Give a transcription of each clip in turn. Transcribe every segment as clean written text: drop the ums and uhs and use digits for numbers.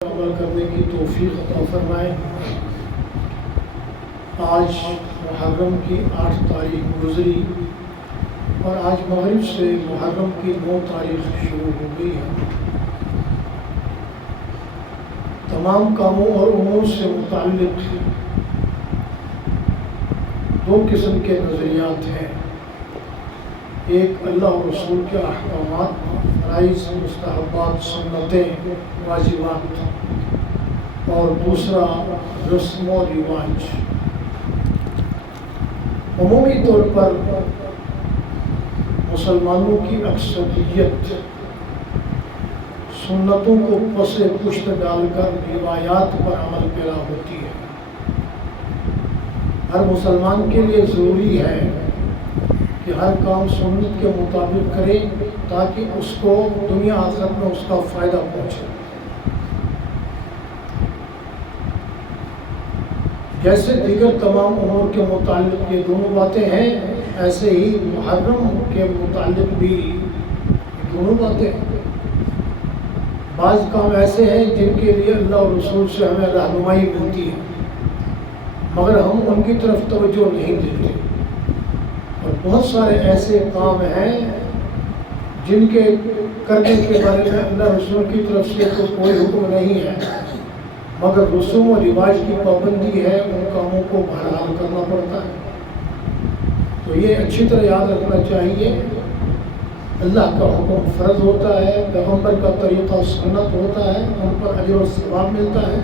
عمل کرنے کی توفیق عطا فرمائے۔ آج محرم کی 8 تاریخ گزری اور آج مغرب سے محرم کی 9 تاریخ شروع ہو گئی ہے۔ تمام کاموں اور امور سے متعلق 2 قسم کے نظریات ہیں، ایک اللہ اور رسول کے احکامات، فرائض، مستحبات، سنتیں، واجبات، اور دوسرا رسم و رواج۔ عمومی طور پر مسلمانوں کی اکثریت سنتوں کو پس پشت ڈال کر روایات پر عمل پیرا ہوتی ہے۔ ہر مسلمان کے لیے ضروری ہے کہ ہر کام سنت کے مطابق کرے تاکہ اس کو دنیا آخرت میں اس کا فائدہ پہنچے۔ جیسے دیگر تمام امور کے متعلق یہ دونوں باتیں ہیں، ایسے ہی محرم کے متعلق بھی دونوں باتیں ہیں۔ بعض کام ایسے ہیں جن کے لیے اللہ اور رسول سے ہمیں رہنمائی ملتی ہے مگر ہم ان کی طرف توجہ نہیں دیتے، اور بہت سارے ایسے کام ہیں جن کے کرنے کے بارے میں اللہ رسول کی طرف سے تو کوئی حکم نہیں ہے مگر رسوم و رواج کی پابندی ہے، ان کاموں کو بہرحال کرنا پڑتا ہے۔ تو یہ اچھی طرح یاد رکھنا چاہیے، اللہ کا حکم فرض ہوتا ہے، پیغمبر کا طریقہ سنت ہوتا ہے، ان پر اجر و ثواب ملتا ہے۔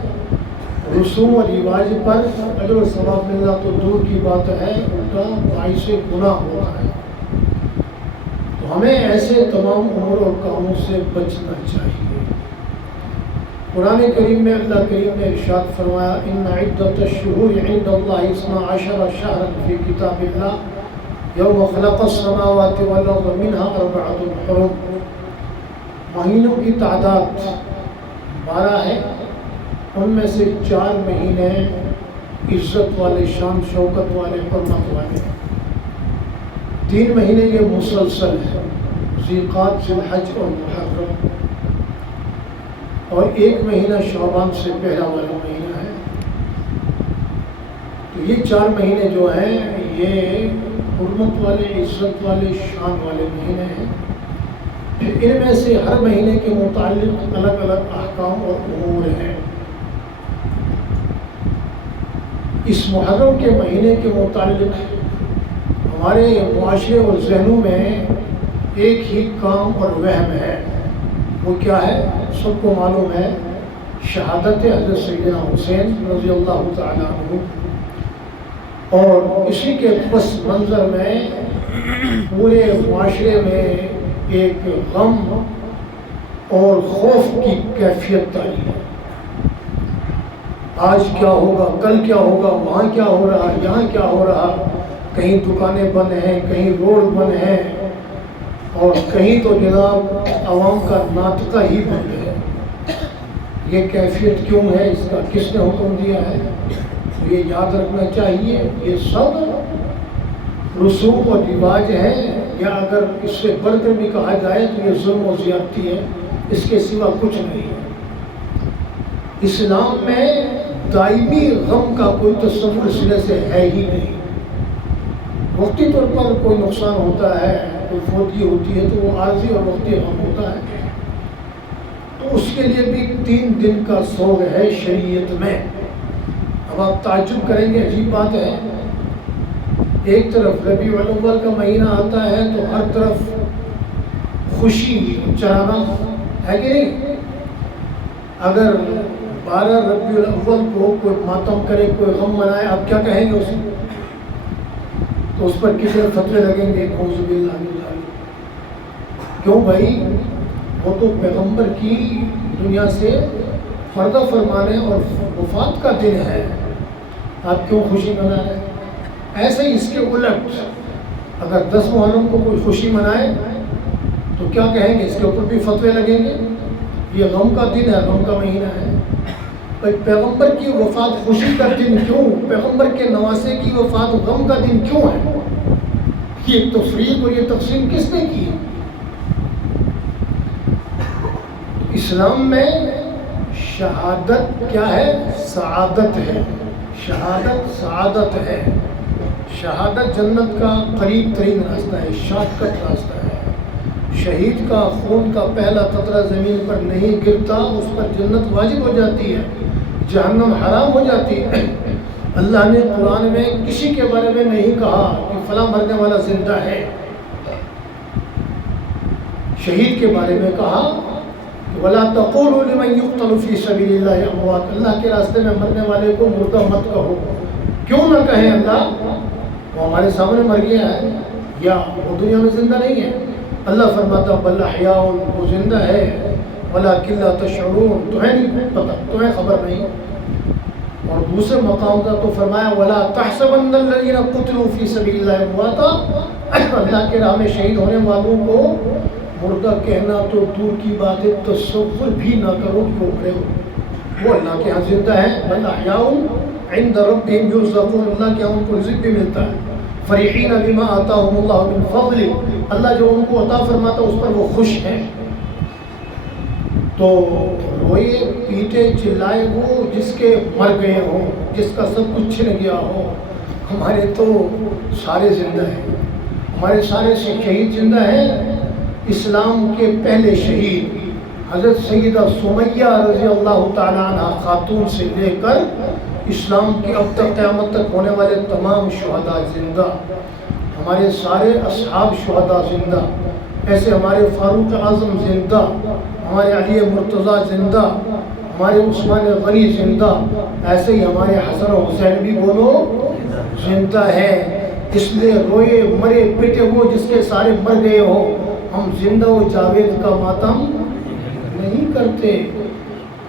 رسوم و رواج پر اجر و ثواب ملنا تو دور کی بات ہے، الٹا باعث گناہ ہوتا ہے۔ تو ہمیں ایسے تمام امور اور کاموں سے بچنا چاہیے۔ قرآن کریم میں اللہ کریم نے ارشاد فرمایا، ان عدۃ الشہور عند اللہ 12 شہرا فی کتاب اللہ یوم خلق السماوات والارض منها 4 حرم۔ مہینوں کی تعداد 12 ہے، ان میں سے 4 مہینے عزت والے، شان شوکت والے، حرمت والے ہیں۔ 3 مہینے یہ مسلسل ہے، ذوالقعدہ، ذوالحج اور محرم، اور 1 مہینہ شعبان سے پہلا والا مہینہ ہے۔ تو یہ 4 مہینے جو ہیں یہ حرمت والے، عزت والے، شان والے مہینے ہیں۔ ان میں سے ہر مہینے کے متعلق الگ الگ احکام اور امور ہیں۔ اس محرم کے مہینے کے متعلق ہمارے معاشرے اور ذہنوں میں ایک ہی کام اور وہم ہے، وہ کیا ہے؟ سب کو معلوم ہے، شہادت حضرت سیدنا حسین رضی اللہ تعالیٰ عنہ، اور اسی کے پس منظر میں پورے معاشرے میں ایک غم اور خوف کی کیفیت تاری ہے۔ آج کیا ہوگا، کل کیا ہوگا، وہاں کیا ہو رہا، یہاں کیا ہو رہا، کہیں دکانیں بند ہیں، کہیں روڈ بند ہیں، اور کہیں تو جناب عوام کا ناطقہ ہی بند ہے۔ یہ کیفیت کیوں ہے؟ اس کا کس نے حکم دیا ہے؟ یہ یاد رکھنا چاہیے، یہ سب رسوم و رواج ہیں، یا اگر اس سے بڑھ کر بھی کہا جائے تو یہ ظلم و زیادتی ہے، اس کے سوا کچھ نہیں ہے۔ اسلام میں دائمی غم کا کوئی تصور سرے سے ہے ہی نہیں۔ وقتی طور پر کوئی نقصان ہوتا ہے، کوئی فوتگی ہوتی ہے تو وہ عارضی اور وقتی غم ہوتا ہے، تو اس کے لیے بھی 3 دن کا سوگ ہے شریعت میں۔ اب آپ تعجب کریں گے، عجیب بات ہے، ایک طرف ربیع الاول کا مہینہ آتا ہے تو ہر طرف خوشی چرانا ہے کہ نہیں؟ اگر 12 ربیع الاول کو کوئی ماتم کرے، کوئی غم منائے، آپ کیا کہیں گے اسے؟ تو اس پر کسی فتوے لگیں گے، اعوذ باللہ من ذالک۔ کیوں بھائی؟ وہ تو پیغمبر کی دنیا سے پردہ فرمانے اور وفات کا دن ہے، آپ کیوں خوشی منا رہے ہیں؟ ایسے ہی اس کے الٹ، اگر 10 محرم کو کوئی خوشی منائے تو کیا کہیں گے؟ اس کے اوپر بھی فتوے لگیں گے، یہ غم کا دن ہے، غم کا مہینہ ہے۔ بھائی پیغمبر کی وفات خوشی کا دن کیوں؟ پیغمبر کے نواسے کی وفات غم کا دن کیوں ہے؟ یہ تفریق اور یہ تقسیم کس نے کی ہے؟ اسلام میں شہادت کیا ہے؟ سعادت ہے. شہادت سعادت ہے. شہادت جنت کا قریب ترین راستہ ہے، شارٹ کٹ راستہ ہے. شہید کا خون کا پہلا قطرہ زمین پر نہیں گرتا، اس پر جنت واجب ہو جاتی ہے، جہنم حرام ہو جاتی ہے. اللہ نے قرآن میں کسی کے بارے میں نہیں کہا کہ فلاں مرنے والا زندہ ہے. شہید کے بارے میں کہا وَلَا تَقُولُوا لِمَنْ يُقْتَلُ فِي سَبِيلِ اللَّهِ أَمْوَاتٌ، اللہ کے راستے میں مرنے والے کو مردہ مت کہو. کیوں نہ کہیں اللہ؟ وہ ہمارے سامنے مر گیا ہے یا وہ دنیا میں زندہ نہیں ہے. اللہ فرماتا بل احیاء، وہ زندہ ہے، وَلَٰكِن لَا تَشْعُرُونَ، تمہیں نہیں پتہ، تمہیں خبر نہیں. اور دوسرے مقام کا تو فرمایا وَلَا تَحْسَبَنَّ الَّذِينَ قُتِلُوا فِي سَبِيلِ اللَّهِ أَمْوَاتًا، اللہ کے راہ میں شہید ہونے والوں کو مردہ کہنا تو دور کی بات ہے، تصور بھی نہ کرو کہ وہ مرے ہو. وہ اللہ کے ہاں زندہ ہیں. بل احیاء عند ربهم يرزقون، اللہ کے ہاں ان کو رزق بھی ملتا ہے. فرحین بما آتاهم اللہ من فضل، اللہ جو ان کو عطا فرماتا اس پر وہ خوش ہیں. تو روئے پیٹے چلائے وہ جس کے مر گئے ہوں، جس کا سب کچھ چھن گیا ہو. ہمارے تو سارے زندہ ہیں، ہمارے سارے شہید زندہ ہیں. اسلام کے پہلے شہید حضرت سیدہ سمیہ رضی اللہ تعالیٰ عنہ خاتون سے لے کر اسلام کی اب تک قیامت تک ہونے والے تمام شہداء زندہ. ہمارے سارے اصحاب شہداء زندہ. ایسے ہمارے فاروق اعظم زندہ، ہمارے علی مرتضیٰ زندہ، ہمارے عثمان غنی زندہ. ایسے ہی ہمارے حسن و حسین بھی بولو زندہ ہے. اس لیے روئے مرے پٹے وہ جس کے سارے مر گئے ہوں، ہم زندہ و جاوید کا ماتم نہیں کرتے.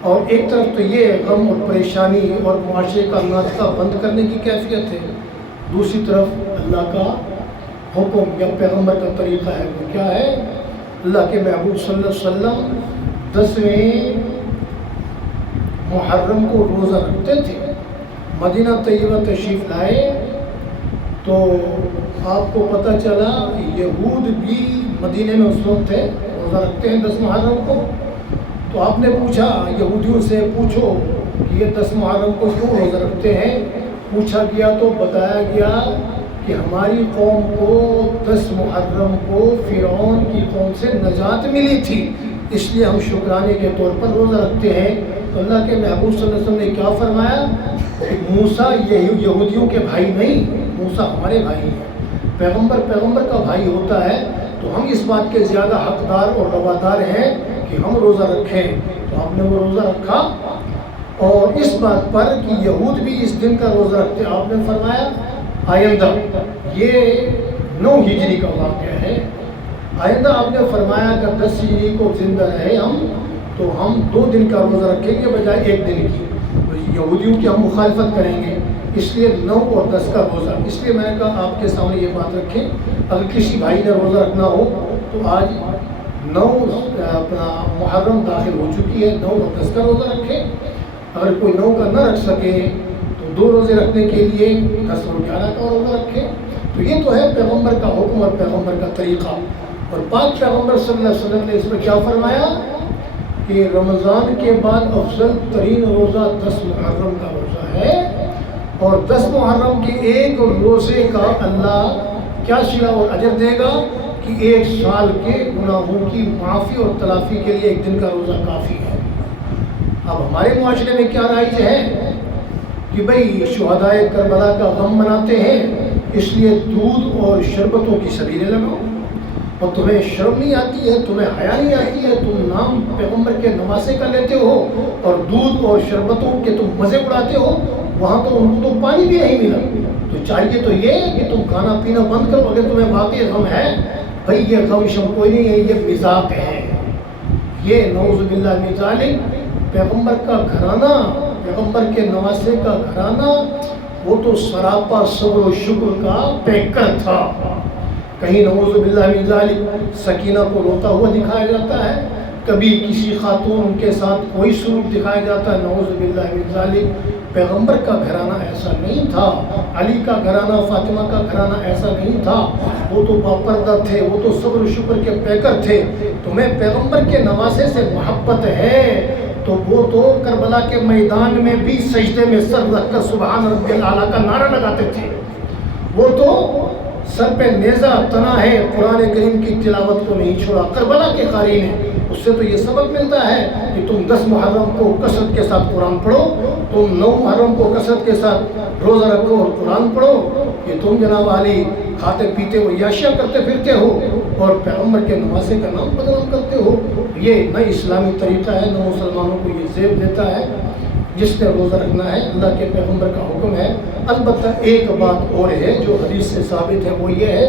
اور ایک طرف تو یہ غم اور پریشانی اور معاشرے کا ناطقہ بند کرنے کی کیفیت ہے، دوسری طرف اللہ کا حکم یا پیغمبر کا طریقہ ہے. وہ کیا ہے؟ اللہ کے محبوب صلی اللہ علیہ وسلم 10ویں محرم کو روزہ رکھتے تھے. مدینہ طیبہ تشریف لائے تو آپ کو پتہ چلا یہود بھی مدینے میں اس وقت تھے، روزہ رکھتے ہیں 10 محرم کو. تو آپ نے پوچھا یہودیوں سے، پوچھو کہ یہ 10 محرم کو کیوں روزہ رکھتے ہیں؟ پوچھا گیا تو بتایا گیا کہ ہماری قوم کو 10 محرم کو فرعون کی قوم سے نجات ملی تھی، اس لیے ہم شکرانے کے طور پر روزہ رکھتے ہیں. تو اللہ کے محبوب صلی اللہ علیہ وسلم نے کیا فرمایا کہ موسیٰ یہودیوں کے بھائی نہیں، موسیٰ ہمارے بھائی ہیں. پیغمبر کا بھائی ہوتا ہے تو ہم اس بات کے زیادہ حقدار اور روادار ہیں کہ ہم روزہ رکھیں. تو آپ نے وہ روزہ رکھا. اور اس بات پر کہ یہود بھی اس دن کا روزہ رکھتے، آپ نے فرمایا آئندہ، یہ 9 ہجری کا واقعہ ہے، آئندہ آپ نے فرمایا کہ 10 ہجری کو زندہ رہے ہم تو ہم 2 دن کا روزہ رکھیں گے بجائے 1 دن کی. یہودیوں کی ہم مخالفت کریں گے، اس لیے 9 اور 10 کا روزہ. اس لیے میں نے کہا آپ کے سامنے یہ بات رکھیں، اگر کسی بھائی نے روزہ رکھنا ہو تو آج 9 اپنا محرم داخل ہو چکی ہے، 9 اور 10 کا روزہ رکھے. اگر کوئی 9 کا نہ رکھ سکے تو 2 روزے رکھنے کے لیے 10 اور 11 کا روزہ رکھے. تو یہ تو ہے پیغمبر کا حکم اور پیغمبر کا طریقہ. اور پاک پیغمبر صلی اللہ علیہ وسلم نے اس میں کیا فرمایا کہ رمضان کے بعد افضل ترین روزہ 10 محرم کا روزہ ہے. اور 10 محرم کے ایک روزے کا اللہ کیا صلہ اور اجر دے گا کہ 1 سال کے گناہوں کی معافی اور تلافی کے لیے 1 دن کا روزہ کافی ہے. اب ہمارے معاشرے میں کیا رائج ہے کہ بھئی شہدائے کربلا کا غم مناتے ہیں، اس لیے دودھ اور شربتوں کی سبیلیں لگاؤ. اور تمہیں شرم نہیں آتی ہے، تمہیں حیا نہیں آتی ہے، تم نام پیغمبر کے نواسے کا لیتے ہو اور دودھ اور شربتوں کے تم مزے اڑاتے ہو. وہاں تو ان کو تو پانی بھی نہیں ملا. تو چاہیے تو یہ کہ تم کھانا پینا بند کرو اگر تمہیں واقعی غم ہے. بھئی یہ غم شم کوئی نہیں ہے، یہ مذاق ہے. یہ نعوذ باللہ من ذالک پیغمبر کا گھرانہ، پیغمبر کے نواسے کا گھرانہ وہ تو سراپا صبر و شکر کا پیکر تھا. کہیں نعوذ باللہ من ذالک سکینہ کو روتا ہوا دکھایا جاتا ہے، کبھی کسی خاتون ان کے ساتھ کوئی سلوک دکھایا جاتا ہے. نعوذ باللہ من ذالک پیغمبر کا گھرانہ ایسا نہیں تھا، علی کا گھرانہ، فاطمہ کا گھرانہ ایسا نہیں تھا. وہ تو باپردہ تھے، وہ تو صبر و شکر کے پیکر تھے. تمہیں پیغمبر کے نواسے سے محبت ہے تو وہ تو کربلا کے میدان میں بھی سجدے میں سر رکھ کر سبحان ربی الاعلیٰ کا نعرہ لگاتے تھے. وہ تو سر پہ نیزہ تنا ہے قرآن کریم کی تلاوت کو نہیں چھوڑا. کربلا کے قاری نے اس سے تو یہ سبق ملتا ہے کہ تم 10 محرم کو کثرت کے ساتھ قرآن پڑھو, تم 9 محرم کو کثرت کے ساتھ روزہ رکھو اور قرآن پڑھو, کہ تم جناب علی کھاتے پیتے ہو عیاشیاں کرتے پھرتے ہو اور پیغمبر کے نواسے کا نام بدنام کرتے ہو. یہ نہ اسلامی طریقہ ہے, نہ مسلمانوں کو یہ زیب دیتا ہے. جس نے روزہ رکھنا ہے اللہ کے پیغمبر کا حکم ہے. البتہ ایک بات اور ہے جو حدیث سے ثابت ہے, وہ یہ ہے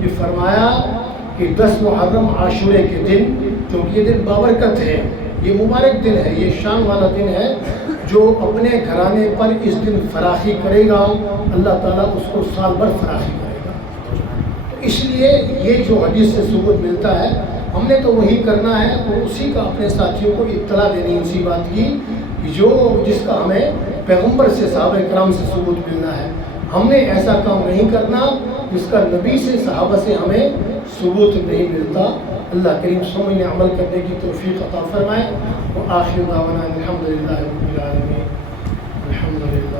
کہ فرمایا کہ 10 محرم عاشورے کے دن, کیونکہ یہ دن بابرکت ہے, یہ مبارک دن ہے, یہ شان والا دن ہے, جو اپنے گھرانے پر اس دن فراخی کرے گا اللہ تعالیٰ اس کو سال بھر فراخی کرے گا. تو اس لیے یہ جو حدیث سے ثبوت ملتا ہے ہم نے تو وہی کرنا ہے اور اسی کا اپنے ساتھیوں کو اطلاع دینی ہے اسی بات کی جو جس کا ہمیں پیغمبر سے صحابہ کرام سے ثبوت ملنا ہے. ہم نے ایسا کام نہیں کرنا جس کا نبی سے صحابہ سے ہمیں ثبوت نہیں ملتا. اللہ کریم سمجھنے عمل کرنے کی توفیق عطا فرمائے. وآخر دعوانا الحمدللہ رب العالمین. الحمدللہ.